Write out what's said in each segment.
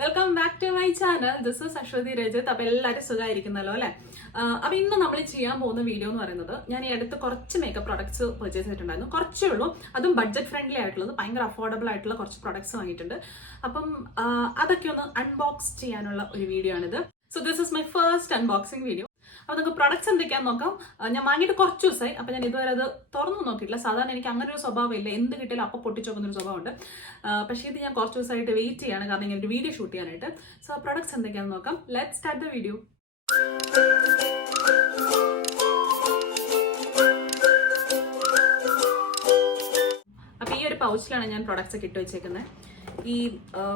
welcome back to my channel. This is Ashwathi Rejith. അപ്പോൾ എല്ലാവരും സുഖമായിരിക്കുന്നല്ലോ അല്ലേ? അപ്പോൾ ഇന്ന് നമ്മൾ ചെയ്യാൻ പോകുന്ന വീഡിയോ എന്ന് പറയുന്നത് ഞാൻ ഈ അടുത്ത് കുറച്ച് മേക്കപ്പ് പ്രോഡക്ട്സ് പർച്ചേസ് ചെയ്തിട്ടുണ്ടായിരുന്നു. കുറച്ചേ ഉള്ളൂ, അതും ബഡ്ജറ്റ് ഫ്രണ്ട്ലി ആയിട്ടുള്ളത്, ഭയങ്കര അഫോർഡബിൾ ആയിട്ടുള്ള കുറച്ച് പ്രോഡക്ട്സ് വാങ്ങിയിട്ടുണ്ട്. അപ്പം അതൊക്കെ ഒന്ന് അൺബോക്സ് ചെയ്യാനുള്ള ഒരു വീഡിയോ ആണിത്. So this is my first unboxing video. അപ്പോൾ നമുക്ക് പ്രൊഡക്ട്സ് എന്തൊക്കെയാണെന്ന് നോക്കാം. ഞാൻ വാങ്ങിയിട്ട് കുറച്ച് ദിവസമായി, അപ്പോൾ ഞാൻ ഇതുവരെ അത് തുറന്നു നോക്കിയിട്ടില്ല. സാധാരണ എനിക്ക് അങ്ങനെ ഒരു സ്വഭാവം ഇല്ല, എന്ത് കിട്ടിയാലും അപ്പോൾ പൊട്ടിച്ചു നോക്കുന്നൊരു സ്വഭാവമുണ്ട്. പക്ഷേ ഇത് ഞാൻ കുറച്ച് ദിവസമായിട്ട് വെയിറ്റ് ചെയ്യാണ്, കാരണം ഇങ്ങനെ ഒരു വീഡിയോ ഷൂട്ട് ചെയ്യാനായിട്ട്. സോ പ്രൊഡക്ട്സ് എന്തൊക്കെയാണെന്ന് നോക്കാം. Let's start the video. അപ്പോൾ ഈ ഒരു പൗച്ചിലാണ് ഞാൻ പ്രൊഡക്ട്സ് ഒക്കെ ഇട്ട് വെച്ചേക്കുന്നത്. ഈ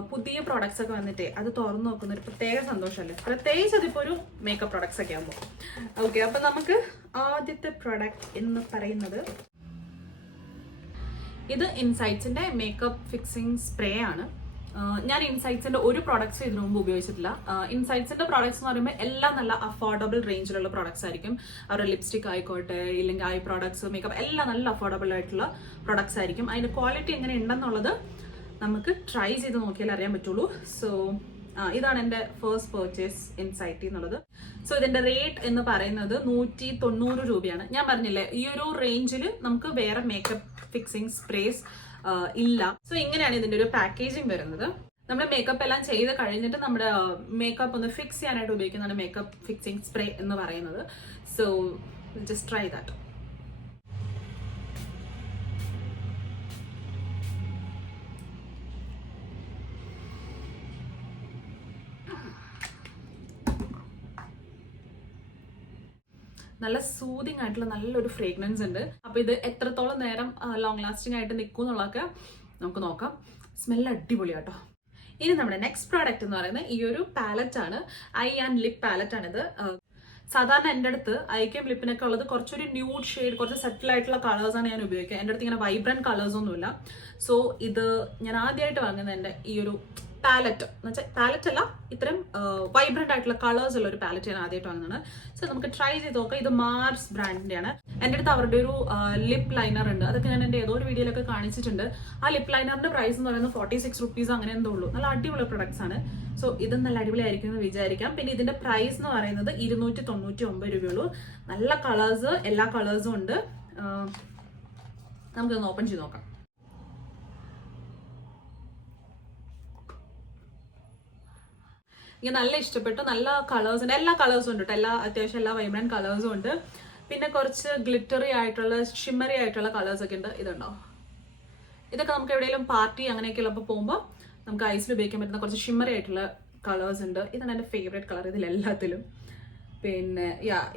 പുതിയ പ്രോഡക്ട്സ് ഒക്കെ വന്നിട്ട് അത് തുറന്നു നോക്കുന്ന ഒരു പ്രത്യേക സന്തോഷമല്ലേ, പ്രത്യേകിച്ച് അതിപ്പോൾ ഒരു മേക്കപ്പ് പ്രോഡക്ട്സ് ഒക്കെ ആകുമ്പോൾ. ഓക്കെ, അപ്പം നമുക്ക് ആദ്യത്തെ പ്രോഡക്റ്റ് എന്ന് പറയുന്നത് ഇത് ഇൻസൈറ്റ്സിന്റെ മേക്കപ്പ് ഫിക്സിംഗ് സ്പ്രേ ആണ്. ഞാൻ ഇൻസൈറ്റ്സിന്റെ ഒരു പ്രോഡക്ട്സ് ഇതിനു മുമ്പ് ഉപയോഗിച്ചിട്ടില്ല. ഇൻസൈറ്റ്സിന്റെ പ്രോഡക്ട്സ് എന്ന് പറയുമ്പോൾ എല്ലാം നല്ല അഫോർഡബിൾ റേഞ്ചിലുള്ള പ്രോഡക്ട്സ് ആയിരിക്കും. അവരുടെ ലിപ്സ്റ്റിക് ആയിക്കോട്ടെ, ഇല്ലെങ്കിൽ ഐ പ്രോഡക്ട്സ്, മേക്കപ്പ് എല്ലാം നല്ല അഫോർഡബിൾ ആയിട്ടുള്ള പ്രോഡക്ട്സ് ആയിരിക്കും. അതിന്റെ ക്വാളിറ്റി എങ്ങനെ ഉണ്ടെന്നുള്ളത് നമുക്ക് ട്രൈ ചെയ്ത് നോക്കിയാൽ അറിയാൻ പറ്റുള്ളൂ. സോ ഇതാണ് എൻ്റെ ഫസ്റ്റ് പർച്ചേസ് ഇൻസൈറ്റ് എന്നുള്ളത്. സോ ഇതിന്റെ റേറ്റ് എന്ന് പറയുന്നത് 190 രൂപയാണ്. ഞാൻ പറഞ്ഞില്ലേ, ഈ ഒരു റേഞ്ചിൽ നമുക്ക് വേറെ മേക്കപ്പ് ഫിക്സിംഗ് സ്പ്രേസ് ഇല്ല. സോ ഇങ്ങനെയാണ് ഇതിന്റെ ഒരു പാക്കേജിങ് വരുന്നത്. നമ്മുടെ മേക്കപ്പ് എല്ലാം ചെയ്ത് കഴിഞ്ഞിട്ട് നമ്മുടെ മേക്കപ്പ് ഒന്ന് ഫിക്സ് ചെയ്യാനായിട്ട് ഉപയോഗിക്കുന്നതാണ് മേക്കപ്പ് ഫിക്സിംഗ് സ്പ്രേ എന്ന് പറയുന്നത്. So just try that. നല്ല സൂതിങ് ആയിട്ടുള്ള നല്ലൊരു ഫ്രേഗ്രൻസ് ഉണ്ട്. അപ്പൊ ഇത് എത്രത്തോളം നേരം ലോങ് ലാസ്റ്റിംഗ് ആയിട്ട് നിൽക്കും എന്നുള്ളതൊക്കെ നമുക്ക് നോക്കാം. സ്മെല്ല് അടിപൊളിയാട്ടോ. ഇനി നമ്മുടെ നെക്സ്റ്റ് പ്രോഡക്റ്റ് എന്ന് പറയുന്നത് ഈ ഒരു പാലറ്റ് ആണ്. ഐ ആൻഡ് ലിപ് പാലറ്റ് ആണിത്. സാധാരണ എൻ്റെ അടുത്ത് ഐക്കും ലിപ്പിനൊക്കെ ഉള്ളത് കുറച്ചൊരു ന്യൂഡ് ഷെയ്ഡ്, കുറച്ച് സെറ്റിൽ ആയിട്ടുള്ള കളേഴ്സാണ് ഞാൻ ഉപയോഗിക്കുക. എൻ്റെ അടുത്ത് ഇങ്ങനെ വൈബ്രന്റ് കളേഴ്സ് ഒന്നുമില്ല. സോ ഇത് ഞാൻ ആദ്യമായിട്ട് വാങ്ങുന്നത് എൻ്റെ ഈ ഒരു പാലറ്റ് എന്ന് വെച്ചാൽ പാലറ്റ് അല്ല, ഇത്തരം വൈബ്രന്റ് ആയിട്ടുള്ള കളേഴ്സ് ഉള്ള ഒരു പാലറ്റ് ഞാൻ ആദ്യമായിട്ട് വാങ്ങുന്നതാണ്. സോ നമുക്ക് ട്രൈ ചെയ്ത് നോക്കാം. ഇത് മാർസ് ബ്രാൻഡിന്റെ ആണ്. എൻ്റെ അടുത്ത് അവരുടെ ഒരു ലിപ് ലൈനർ ഉണ്ട്, അതൊക്കെ ഞാൻ എൻ്റെ ഏതോ ഒരു വീഡിയോയിലൊക്കെ കാണിച്ചിട്ടുണ്ട്. ആ ലിപ് ലൈനറിന്റെ പ്രൈസ് എന്ന് പറയുന്നത് 46 റുപ്പീസ് അങ്ങനെ എന്തോ ഉള്ളൂ. നല്ല അടിപൊളി പ്രൊഡക്ട്സ് ആണ്. സോ ഇതും നല്ല അടിപൊളിയായിരിക്കും എന്ന് വിചാരിക്കാം. പിന്നെ ഇതിന്റെ പ്രൈസ് എന്ന് പറയുന്നത് 299 രൂപയുള്ളൂ. നല്ല കളേഴ്സ്, എല്ലാ കളേഴ്സും ഉണ്ട്. നമുക്കൊന്ന് ഓപ്പൺ ചെയ്ത് നോക്കാം. എനിക്ക് നല്ല ഇഷ്ടപ്പെട്ടു. നല്ല കളേഴ്സ് ഉണ്ട്, എല്ലാ കളേഴ്സും ഉണ്ട് കേട്ടോ. അത്യാവശ്യം എല്ലാ വൈബ്രന്റ് കളേഴ്സും ഉണ്ട്. പിന്നെ കുറച്ച് ഗ്ലിറ്ററി ആയിട്ടുള്ള, ഷിമ്മറി ആയിട്ടുള്ള കളേഴ്സ് ഒക്കെ ഉണ്ട്. ഇതുണ്ടോ, ഇതൊക്കെ നമുക്ക് എവിടെയെങ്കിലും പാർട്ടി അങ്ങനെയൊക്കെ ഉള്ളപ്പോൾ പോകുമ്പോൾ നമുക്ക് ഐസിൽ ഉപയോഗിക്കാൻ പറ്റുന്ന കുറച്ച് ഷിമ്മറി ആയിട്ടുള്ള കളേഴ്സ് ഉണ്ട്. ഇതാണ് എൻ്റെ ഫേവറേറ്റ് കളർ ഇതിലെല്ലാത്തിലും. പിന്നെ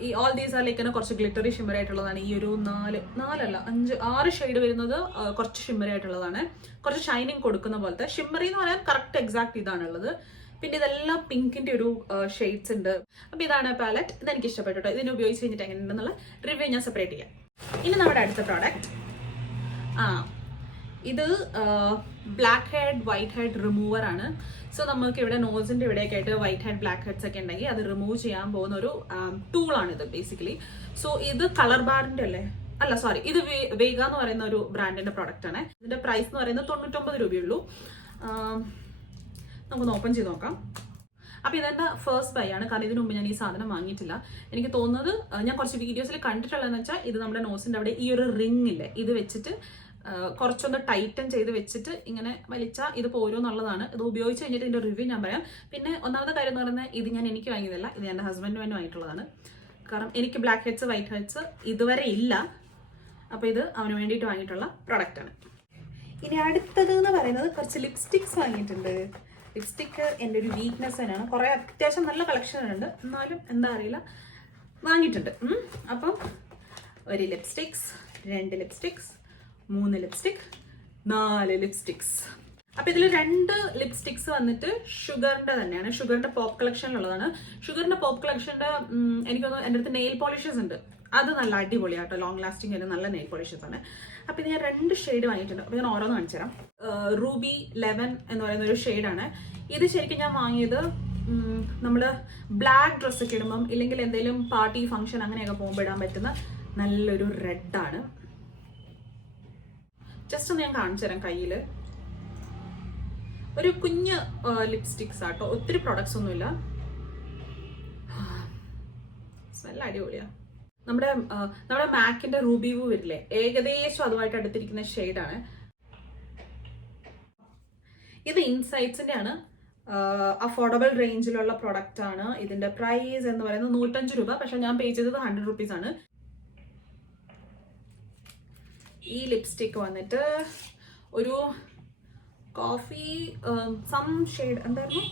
ഈ ഓൾ ദീസ് ആർ ലൈക്ക് കുറച്ച് ഗ്ലിറ്ററി ഷിമ്മറി ആയിട്ടുള്ളതാണ്. ഈ ഒരു 6 ഷെയ്ഡ് വരുന്നത് കുറച്ച് ഷിമ്മറി ആയിട്ടുള്ളതാണ്. കുറച്ച് ഷൈനിങ് കൊടുക്കുന്ന പോലത്തെ ഷിമ്മറി എന്ന് പറയാൻ കറക്റ്റ് എക്സാക്ട് ഇതാണുള്ളത്. പിന്നെ ഇതെല്ലാം പിങ്കിന്റെ ഒരു ഷെയ്ഡ്സ് ഉണ്ട്. അപ്പൊ ഇതാണ് പാലറ്റ്. ഇതെനിക്ക് ഇഷ്ടപ്പെട്ടു. ഇതിനെ ഉപയോഗിച്ച് കഴിഞ്ഞിട്ട് എങ്ങനെയുണ്ടെന്നുള്ള റിവ്യൂ ഞാൻ സെപ്പറേറ്റ് ചെയ്യാം. ഇനി നമ്മുടെ അടുത്ത പ്രോഡക്റ്റ് ഇത് black head white head remover ആണ്. സോ നമുക്ക് ഇവിടെ നോസിന്റെ ഇവിടെയൊക്കെ ആയിട്ട് വൈറ്റ് ഹെഡ് ബ്ലാക്ക് ഹെഡ്സ് ഒക്കെ ഉണ്ടെങ്കിൽ അത് റിമൂവ് ചെയ്യാൻ പോകുന്ന ഒരു ടൂളാണ് ഇത് ബേസിക്കലി. സോ ഇത് കളർ ബാറിന്റെ അല്ല സോറി, ഇത് വേഗ എന്ന് പറയുന്ന ഒരു ബ്രാൻഡിന്റെ പ്രോഡക്റ്റ് ആണ്. ഇതിന്റെ പ്രൈസ് എന്ന് പറയുന്നത് 99 രൂപയുള്ളൂ. നമുക്കൊന്ന് ഓപ്പൺ ചെയ്ത് നോക്കാം. അപ്പൊ ഇതെന്റെ ഫസ്റ്റ് ബൈ ആണ്, കാരണം ഇതിനു മുമ്പ് ഞാൻ ഈ സാധനം വാങ്ങിയിട്ടില്ല. എനിക്ക് തോന്നുന്നത് ഞാൻ കുറച്ച് വീഡിയോസിൽ കണ്ടിട്ടുള്ളതെന്ന് വെച്ചാൽ ഇത് നമ്മുടെ നോസിന്റെ അവിടെ ഈ ഒരു റിംഗ് ഇല്ലേ, ഇത് വെച്ചിട്ട് കുറച്ചൊന്ന് ടൈറ്റൻ ചെയ്ത് വെച്ചിട്ട് ഇങ്ങനെ വലിച്ചാൽ ഇത് പോരുമെന്നുള്ളതാണ്. ഇത് ഉപയോഗിച്ച് കഴിഞ്ഞിട്ട് ഇതിന്റെ റിവ്യൂ ഞാൻ പറയാം. പിന്നെ ഒന്നാമത്തെ കാര്യം എന്ന് പറയുന്നത് ഇത് ഞാൻ എനിക്ക് വാങ്ങിയതല്ല, ഇത് എൻ്റെ ഹസ്ബൻഡിന് വേണ്ടി വാങ്ങിയിട്ടുള്ളതാണ്. കാരണം എനിക്ക് ബ്ലാക്ക് ഹെഡ്സ് വൈറ്റ് ഹെഡ്സ് ഇതുവരെ ഇല്ല. അപ്പൊ ഇത് അവന് വേണ്ടിയിട്ട് വാങ്ങിയിട്ടുള്ള പ്രൊഡക്റ്റ് ആണ്. ഇനി അടുത്തത് എന്ന് പറയുന്നത് കുറച്ച് ലിപ്സ്റ്റിക്സ് വാങ്ങിയിട്ടുണ്ട്. ലിപ്സ്റ്റിക്ക് എൻ്റെ ഒരു വീക്ക്നെസ് തന്നെയാണ്. കുറേ അത്യാവശ്യം നല്ല കളക്ഷൻ ഉണ്ട്, എന്നാലും എന്താ അറിയില്ല വാങ്ങിയിട്ടുണ്ട്. അപ്പം ഒരു ലിപ്സ്റ്റിക്സ്, 2 ലിപ്സ്റ്റിക്സ്, 3 ലിപ്സ്റ്റിക്, 4 ലിപ്സ്റ്റിക്സ്. അപ്പൊ ഇതിൽ 2 ലിപ്സ്റ്റിക്സ് വന്നിട്ട് ഷുഗറിന്റെ തന്നെയാണ്. ഷുഗറിന്റെ പോപ്പ് കളക്ഷനിലുള്ളതാണ്. ഷുഗറിന്റെ പോപ്പ് കളക്ഷന്റെ എനിക്കൊന്ന് എൻ്റെ അടുത്ത് നെയിൽ പോളിഷസ് ഉണ്ട്. അത് നല്ല അടിപൊളിയാട്ടോ, ലോങ് ലാസ്റ്റിംഗ് ആയിട്ട് നല്ല നെയിൽ പോളിഷസ് ആണ്. അപ്പൊ ഇത് ഞാൻ 2 ഷെയ്ഡ് വാങ്ങിയിട്ടുണ്ട്. അപ്പൊ ഞാൻ ഓരോന്ന് കാണിച്ചു തരാം. റൂബി 11 എന്ന് പറയുന്ന ഒരു ഷെയ്ഡാണ് ഇത്. ശരിക്കും ഞാൻ വാങ്ങിയത് നമ്മള് ബ്ലാക്ക് ഡ്രസ്സൊക്കെ ഇടുമ്പം ഇല്ലെങ്കിൽ എന്തെങ്കിലും പാർട്ടി ഫംഗ്ഷൻ അങ്ങനെയൊക്കെ പോകുമ്പോൾ ഇടാൻ പറ്റുന്ന നല്ലൊരു റെഡാണ്. ജസ്റ്റ് ഒന്ന് ഞാൻ കാണിച്ചു തരാം കയ്യിൽ. ഒരു കുഞ്ഞ് ലിപ്സ്റ്റിക്സ് ആട്ടോ, ഒത്തിരി പ്രൊഡക്ട്സ് ഒന്നുമില്ല. സ്മെൽ അടിപൊളിയാ. നമ്മുടെ മാക്കിന്റെ റൂബി വൂ വരില്ലേ, ഏകദേശം അതുമായിട്ട് അടുത്തിരിക്കുന്ന ഷെയ്ഡാണ് ഇത്. ഇൻസൈറ്റ്സിന്റെ ആണ്, അഫോർഡബിൾ റേഞ്ചിലുള്ള പ്രൊഡക്റ്റ് ആണ്. ഇതിന്റെ പ്രൈസ് എന്ന് പറയുന്നത് 105 രൂപ, പക്ഷെ ഞാൻ പേ ചെയ്തത് 100 റുപ്പീസ് ആണ്. ഈ ലിപ്സ്റ്റിക് വന്നിട്ട് ഒരു കോഫി സം ഷെയ്ഡ് എന്തായിരുന്നു,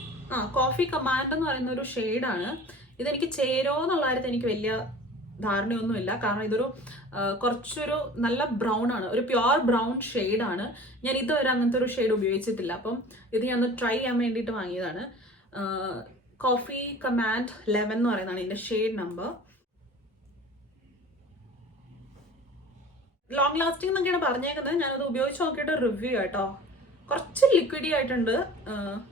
കോഫി കമാൻഡ് എന്ന് പറയുന്ന ഒരു ഷെയ്ഡാണ്. ഇതെനിക്ക് ചേരോ എന്നുള്ള കാര്യത്തിൽ എനിക്ക് വലിയ ധാരണയൊന്നുമില്ല, കാരണം ഇതൊരു കുറച്ചൊരു നല്ല ബ്രൗൺ ആണ്, ഒരു പ്യുവർ ബ്രൗൺ ഷെയ്ഡാണ്. ഞാൻ ഇതുവരെ അങ്ങനത്തെ ഒരു ഷെയ്ഡ് ഉപയോഗിച്ചിട്ടില്ല, അപ്പം ഇത് ഞാൻ ഒന്ന് ട്രൈ ചെയ്യാൻ വേണ്ടിയിട്ട് വാങ്ങിയതാണ്. കോഫി കമാൻഡ് 11 എന്ന് പറയുന്നതാണ് ഇതിന്റെ ഷെയ്ഡ് നമ്പർ. ലോങ് ലാസ്റ്റിംഗ് എന്നൊക്കെയാണ് പറഞ്ഞേക്കുന്നത്. ഞാനത് ഉപയോഗിച്ച് നോക്കിയിട്ട് റിവ്യൂ കേട്ടോ. കുറച്ച് ലിക്വിഡി ആയിട്ടുണ്ട്,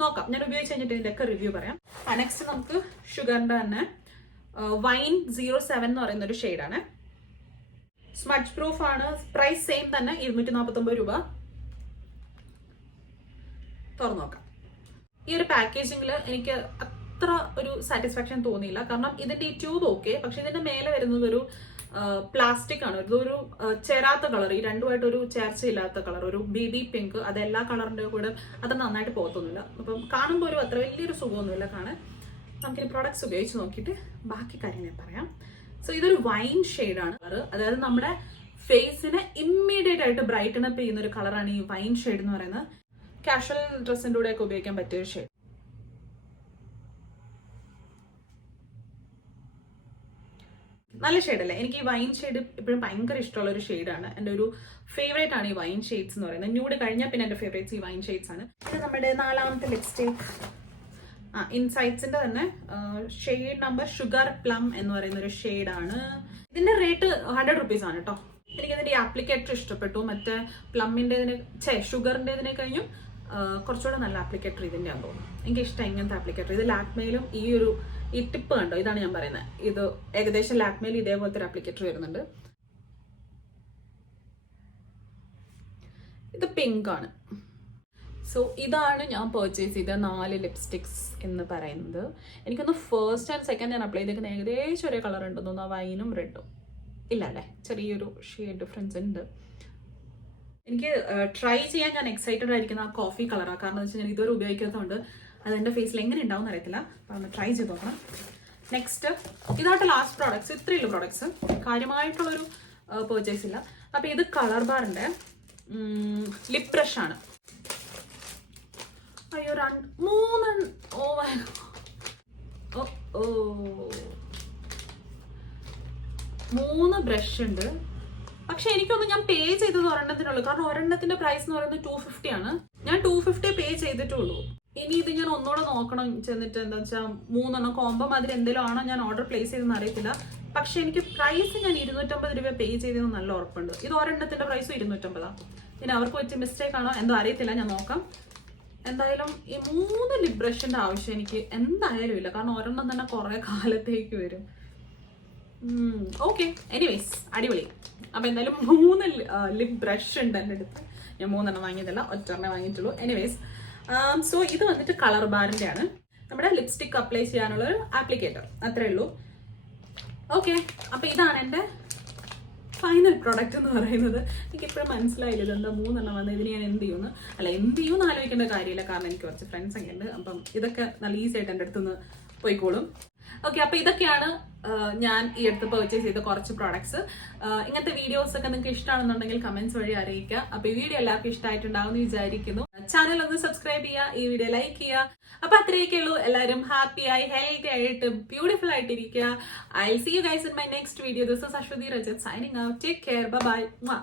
നോക്കാം. ഞാൻ ഉപയോഗിച്ച് കഴിഞ്ഞിട്ട് ഇതിന്റെ ഒക്കെ റിവ്യൂ പറയാം. നെക്സ്റ്റ് നമുക്ക് ഷുഗറിന്റെ തന്നെ വൈൻ 07 എന്ന് പറയുന്ന ഒരു ഷെയ്ഡാണ്. സ്മഡ്ജ് പ്രൂഫ് ആണ്. പ്രൈസ് സെയിം തന്നെ, 249 രൂപ. തുറന്നു നോക്കാം. ഈ ഒരു പാക്കേജിംഗിൽ എനിക്ക് അത്ര ഒരു സാറ്റിസ്ഫാക്ഷൻ തോന്നിയില്ല, കാരണം ഇതിന്റെ ഈ ട്യൂബ് ഓക്കെ, പക്ഷെ ഇതിന്റെ മേലെ വരുന്നത് ഒരു പ്ലാസ്റ്റിക് ആണ്. ഇതൊരു ചേരാത്ത കളർ, ഈ രണ്ടുമായിട്ട് ഒരു ചേർച്ചയില്ലാത്ത കളർ, ഒരു ബേബി പിങ്ക്. അത് എല്ലാ കളറിന്റെ കൂടെ അത് നന്നായിട്ട് പോകത്തൊന്നുമില്ല. അപ്പം കാണുമ്പോൾ ഒരു അത്ര വലിയൊരു സുഖമൊന്നുമില്ല കാണാൻ. നമുക്കിനി പ്രോഡക്ട്സ് ഉപയോഗിച്ച് നോക്കിയിട്ട് ബാക്കി കാര്യം ഞാൻ പറയാം. സോ ഇതൊരു വൈൻ ഷെയ്ഡാണ്, അതായത് നമ്മുടെ ഫേസിനെ ഇമ്മീഡിയറ്റ് ആയിട്ട് ബ്രൈറ്റൻ അപ്പ് ചെയ്യുന്ന ഒരു കളറാണ് ഈ വൈൻ ഷെയ്ഡ് എന്ന് പറയുന്നത്. കാഷ്വൽ ഡ്രസ്സിൻ്റെ കൂടെയൊക്കെ ഉപയോഗിക്കാൻ പറ്റിയ ഒരു ഷെയ്ഡ്. നല്ല ഷെയ്ഡല്ലേ? എനിക്ക് ഈ വൈൻ ഷെയ്ഡ് ഇപ്പോഴും ഭയങ്കര ഇഷ്ടമുള്ള ഒരു ഷെയ്ഡാണ്. എൻ്റെ ഒരു ഫേവറേറ്റ് ആണ് ഈ വൈൻ ഷെയ്ഡ്സ് എന്ന് പറയുന്നത്. ന്യൂഡ് കഴിഞ്ഞാൽ പിന്നെ എൻ്റെ ഫേവറേറ്റ്സ് ഈ വൈൻ ഷെയ്ഡ്സ് ആണ്. ഇത് നമ്മുടെ 4ാമത്തെ ലിപ്സ്റ്റിക്, ഇൻസൈറ്റ്സിന്റെ തന്നെ ഷെയ്ഡ് നമ്പർ ഷുഗർ പ്ലം എന്ന് പറയുന്ന ഒരു ഷെയ്ഡാണ്. ഇതിന്റെ റേറ്റ് 100 റുപ്പീസ് ആണ് കേട്ടോ. എനിക്കിതിന്റെ ഈ ആപ്ലിക്കേറ്റർ ഇഷ്ടപ്പെട്ടു. മറ്റേ പ്ലമ്മിന്റെ ഷുഗറിന്റെ കഴിഞ്ഞും കുറച്ചുകൂടെ നല്ല ആപ്ലിക്കേറ്റർ ഇതിന്റെ ആണെന്ന് തോന്നുന്നു. എനിക്ക് ഇഷ്ടം ഇങ്ങനത്തെ ആപ്ലിക്കേറ്റർ. ഇത് ലാക്മേയിലും ഈ ടിപ്പ് കണ്ടോ, ഇതാണ് ഞാൻ പറയുന്നത്. ഇത് ഏകദേശം ലാക്മേയിൽ ഇതേപോലത്തെ ഒരു ആപ്ലിക്കേറ്റർ വരുന്നുണ്ട്. ഇത് പിങ്ക് ആണ്. സോ ഇതാണ് ഞാൻ പർച്ചേസ് ചെയ്ത 4 ലിപ്സ്റ്റിക്സ് എന്ന് പറയുന്നത്. എനിക്കൊന്ന് ഫസ്റ്റ് ആൻഡ് സെക്കൻഡ് ഞാൻ അപ്ലൈ ചെയ്തേക്കുന്ന ഏകദേശം ഒരേ കളർ ഉണ്ടെന്ന് തോന്നുന്നു, വൈനും റെഡും. ഇല്ല അല്ലേ, ചെറിയൊരു ഷെയ്ഡ് ഡിഫറൻസ് ഉണ്ട്. എനിക്ക് ട്രൈ ചെയ്യാൻ ഞാൻ എക്സൈറ്റഡ് ആയിരിക്കുന്ന ആ കോഫി കളറാണ്. കാരണം എന്ന് വെച്ചാൽ ഞാൻ ഇതുവരെ ഉപയോഗിക്കാത്തതുകൊണ്ട് അത് എൻ്റെ ഫേസിൽ എങ്ങനെ ഉണ്ടാവും അറിയത്തില്ല. അപ്പം ഒന്ന് ട്രൈ ചെയ്ത് നോക്കണം. നെക്സ്റ്റ് ഇതായിട്ട് ലാസ്റ്റ് പ്രോഡക്ട്സ്, ഇത്രയുള്ള പ്രോഡക്ട്സ്, കാര്യമായിട്ടുള്ളൊരു പർച്ചേസ് ഇല്ല. അപ്പം ഇത് കളർ ബാറിൻ്റെ ലിപ് ബ്രഷ് ആണ്. അയ്യോ 3 ബ്രഷ് ഉണ്ട്. പക്ഷെ എനിക്കൊന്ന് ഞാൻ പേ ചെയ്തത് ഒരെണ്ണത്തിനുള്ളൂ, കാരണം ഒരെണ്ണത്തിന്റെ പ്രൈസ് എന്ന് പറയുന്നത് 250 ആണ്. ഞാൻ 250 പേ ചെയ്തിട്ടുള്ളൂ. ഇനി ഇത് ഞാൻ ഒന്നുകൂടെ നോക്കണം ചെന്നിട്ട്, എന്താ വെച്ചാൽ 3 കോംബോ മാതിരി എന്തെങ്കിലും ആണോ ഞാൻ ഓർഡർ പ്ലേസ് ചെയ്തെന്ന് അറിയത്തില്ല. പക്ഷെ എനിക്ക് പ്രൈസ് ഞാൻ 250 രൂപ പേ ചെയ്തതെന്ന് നല്ല ഉറപ്പുണ്ട്. ഇത് ഒരെണ്ണത്തിന്റെ പ്രൈസ് 250. പിന്നെ അവർക്ക് പറ്റിയ മിസ്റ്റേക്ക് ആണോ എന്തോ അറിയത്തില്ല, ഞാൻ നോക്കാം. എന്തായാലും ഈ 3 ലിപ് ബ്രഷിന്റെ ആവശ്യം എനിക്ക് എന്തായാലും ഇല്ല, കാരണം ഒരെണ്ണം തന്നെ കുറെ കാലത്തേക്ക് വരും. ഓക്കെ, എനിവേസ് അടിപൊളി. അപ്പൊ എന്തായാലും 3 ലിപ് ബ്രഷ് ഉണ്ട് എൻ്റെ അടുത്ത്. ഞാൻ 3 വാങ്ങിയതല്ല, ഒറ്റെണ്ണേ വാങ്ങിയിട്ടുള്ളൂ. എനിവേസ് സോ ഇത് വന്നിട്ട് കളർ ബാറിന്റെ ആണ്, നമ്മുടെ ലിപ്സ്റ്റിക് അപ്ലൈ ചെയ്യാനുള്ള ഒരു ആപ്ലിക്കേറ്റർ, അത്രേ ഉള്ളൂ. ഓക്കെ, അപ്പൊ ഇതാണ് എൻ്റെ ഫൈനൽ പ്രോഡക്റ്റ് എന്ന് പറയുന്നത്. എനിക്കിപ്പോഴും മനസ്സിലായില്ല ഇതെന്താ 3 വന്ന് ഇതിന് ഞാൻ എന്ത് ചെയ്യുമെന്ന്. അല്ല, എന്ത് ചെയ്യുമെന്ന് ആലോചിക്കേണ്ട കാര്യമില്ല, കാരണം എനിക്ക് കുറച്ച് ഫ്രണ്ട്സ് ഒക്കെ ഉണ്ട്. അപ്പം ഇതൊക്കെ നല്ല ഈസി ആയിട്ട് എൻ്റെ അടുത്തുനിന്ന് പോയിക്കോളും. ഓക്കെ, അപ്പൊ ഇതൊക്കെയാണ് ഞാൻ ഈ അടുത്ത് പർച്ചേസ് ചെയ്ത കുറച്ച് പ്രോഡക്ട്സ്. ഇങ്ങനത്തെ വീഡിയോസ് ഒക്കെ നിങ്ങൾക്ക് ഇഷ്ടമാണെന്നുണ്ടെങ്കിൽ കമന്റ്സ് വഴി അറിയിക്കുക. അപ്പൊ ഈ വീഡിയോ എല്ലാവർക്കും ഇഷ്ടമായിട്ടുണ്ടാവും എന്ന് വിചാരിക്കുന്നു. ചാനൽ ഒന്ന് സബ്സ്ക്രൈബ് ചെയ്യുക, ഈ വീഡിയോ ലൈക്ക് ചെയ്യുക. അപ്പൊ അത്രയൊക്കെ ഉള്ളൂ. എല്ലാവരും ഹാപ്പിയായി ഹെൽത്തി ആയിട്ട് ബ്യൂട്ടിഫുൾ ആയിട്ടിരിക്കുക. I see you guys in my next video. This is Aswathi Rajith signing out. Take care, bye by.